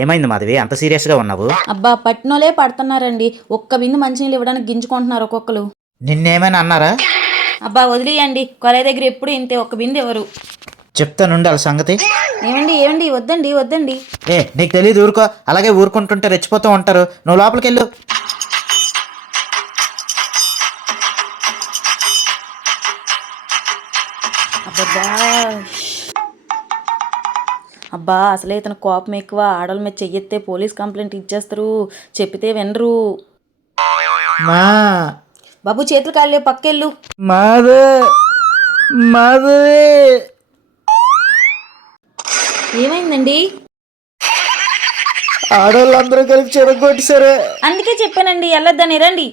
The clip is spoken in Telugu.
ఏమైంది మాధవి, అంత సీరియస్గా ఉన్నావు? అబ్బా పట్టినోలే పడుతున్నారండి. ఒక్క బిందు మంచినీళ్ళు ఇవ్వడానికి గింజుకుంటున్నారు ఒక్కొక్కరు. నిన్నేమైనా అన్నారా? అబ్బా వదిలేయండి, కొలాయి దగ్గర ఎప్పుడు ఇంతే, ఒక్క బిందు ఎవరు. చెప్తానుండి వాళ్ళ సంగతి. ఏమండి ఏమండి, వద్దండి వద్దండి. నీకు తెలియదు, ఊరుకో. అలాగే ఊరుకుంటుంటే రెచ్చిపోతూ ఉంటారు. నువ్వు లోపలికి వెళ్ళు. అబ్బబ్బా అబ్బా అసలే ఇతను కోపం ఎక్కువ. ఆడవాళ్ళ మీద చెయ్యెత్తే పోలీస్ కంప్లైంట్ ఇచ్చేస్తారు, చెప్పితే వినరు. మా బాబు చేతులు కాళ్ళే, పక్కెళ్ళు. మాధవి ఏమైందండి? ఆడవాళ్ళందరూ కలిపి చెరగొట్టేశారు. అందుకే చెప్పానండి వెళ్ళొద్దని. రండి.